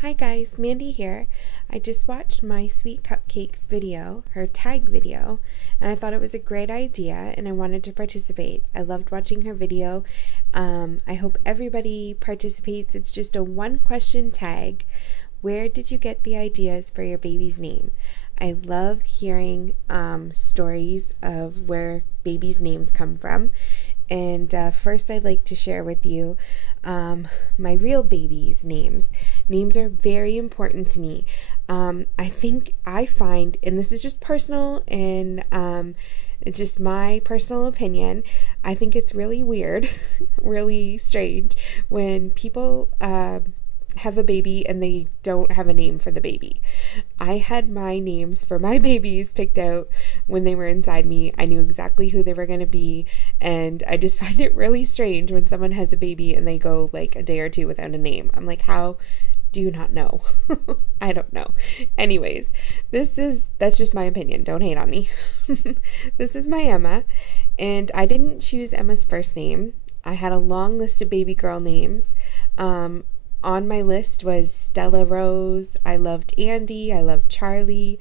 Hi guys, Mandy here. I just watched Mysweetcupcake's video, her tag video, and I thought it was a great idea and I wanted to participate. I loved watching her video. I hope everybody participates. It's just a one question tag. Where did you get the ideas for your baby's name? I love hearing stories of where babies' names come from. And first, I'd like to share with you my real baby's names. Names are very important to me. I find, and this is just personal and it's just my personal opinion, I think it's really weird, really strange when people have a baby and they don't have a name for the baby. I had my names for my babies picked out when they were inside me. I knew exactly who they were going to be, and I just find it really strange when someone has a baby and they go like a day or two without a name. I'm like, how do you not know? I don't know. Anyways, that's just my opinion. Don't hate on me. This is my Emma, and I didn't choose Emma's first name. I had a long list of baby girl names. On my list was Stella Rose. I loved Andy. I loved Charlie.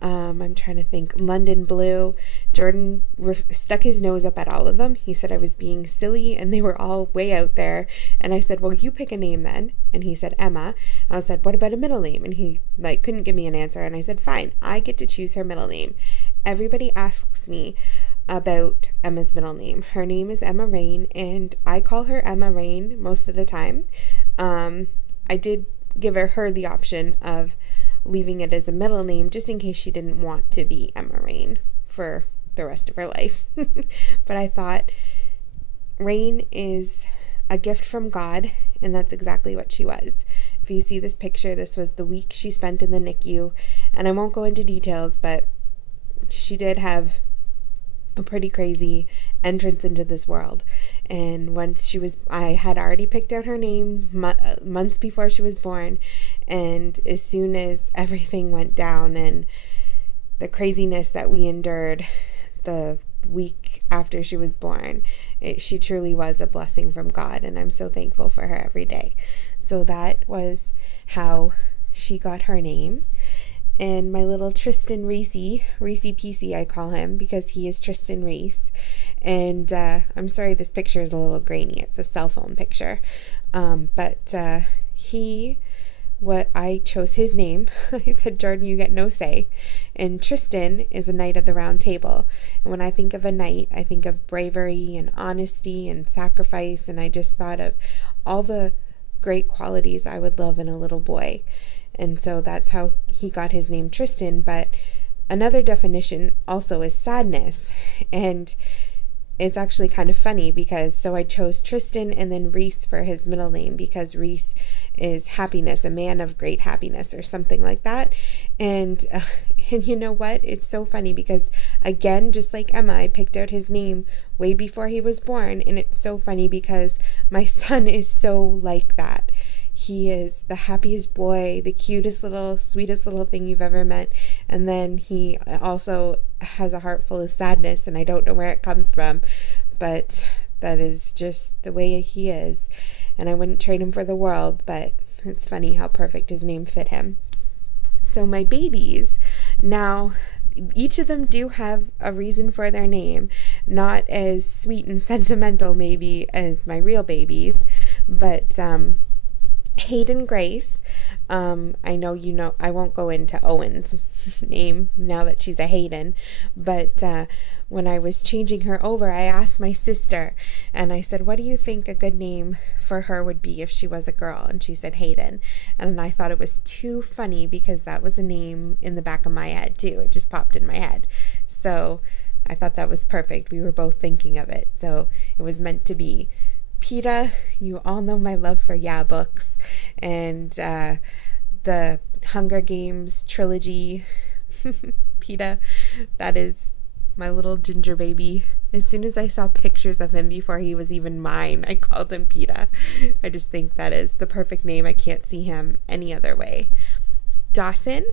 I'm trying to think. London Blue. Jordan stuck his nose up at all of them. He said I was being silly and they were all way out there. And I said, well, you pick a name then. And he said Emma. I said, what about a middle name? And he couldn't give me an answer. And I said, fine, I get to choose her middle name. Everybody asks me about Emma's middle name. Her name is Emma Rain, and I call her Emma Rain most of the time. I did give her the option of leaving it as a middle name just in case she didn't want to be Emma Rain for the rest of her life. But I thought Rain is a gift from God, and that's exactly what she was. If you see this picture, this was the week she spent in the NICU, and I won't go into details, but she did have a pretty crazy entrance into this world. And once I had already picked out her name months before she was born, and as soon as everything went down and the craziness that we endured the week after she was born, she truly was a blessing from God, and I'm so thankful for her every day. So that was how she got her name. And my little Tristan Reese PC, I call him, because he is Tristan Reese. And I'm sorry this picture is a little grainy. It's a cell phone picture. But I chose his name. I said, Jordan, you get no say. And Tristan is a knight of the round table. And when I think of a knight, I think of bravery and honesty and sacrifice. And I just thought of all the great qualities I would love in a little boy. And so that's how he got his name Tristan. But another definition also is sadness. And it's actually kind of funny because I chose Tristan and then Reese for his middle name because Reese is happiness, a man of great happiness or something like that. And you know what? It's so funny because, again, just like Emma, I picked out his name way before he was born. And it's so funny because my son is so like that. He is the happiest boy, the cutest little, sweetest little thing you've ever met. And then he also has a heart full of sadness, and I don't know where it comes from, but that is just the way he is. And I wouldn't trade him for the world, but it's funny how perfect his name fit him. So my babies, now each of them do have a reason for their name, not as sweet and sentimental maybe as my real babies, but Hayden Grace, I know you know, I won't go into Owen's name now that she's a Hayden, but when I was changing her over, I asked my sister, and I said, what do you think a good name for her would be if she was a girl? And she said Hayden, and I thought it was too funny because that was a name in the back of my head too. It just popped in my head. So I thought that was perfect. We were both thinking of it, so it was meant to be. PETA, you all know my love for books and the Hunger Games trilogy. PETA, that is my little ginger baby. As soon as I saw pictures of him before he was even mine, I called him PETA. I just think that is the perfect name. I can't see him any other way. Dawson,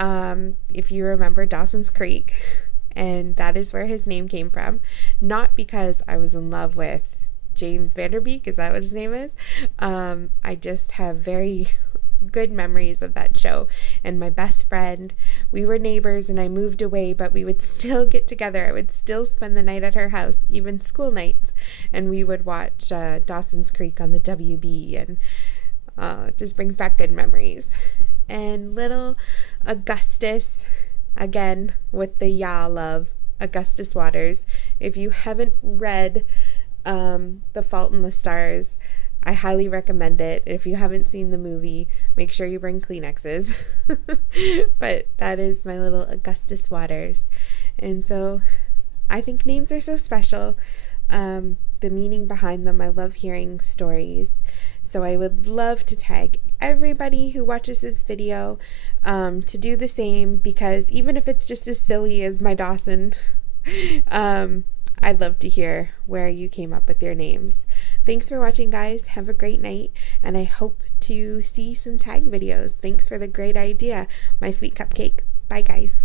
if you remember Dawson's Creek, and that is where his name came from. Not because I was in love with James Vanderbeek, is that what his name is? I just have very good memories of that show. And my best friend, we were neighbors and I moved away, but we would still get together. I would still spend the night at her house, even school nights, and we would watch Dawson's Creek on the WB, and it just brings back good memories. And little Augustus, again with the love, Augustus Waters. If you haven't read The Fault in the Stars, I highly recommend it. If you haven't seen the movie, make sure you bring Kleenexes. But that is my little Augustus Waters. And so I think names are so special. The meaning behind them, I love hearing stories. So I would love to tag everybody who watches this video to do the same, because even if it's just as silly as my Dawson, I'd love to hear where you came up with your names. Thanks for watching, guys. Have a great night, and I hope to see some tag videos. Thanks for the great idea, My Sweet Cupcake. Bye, guys.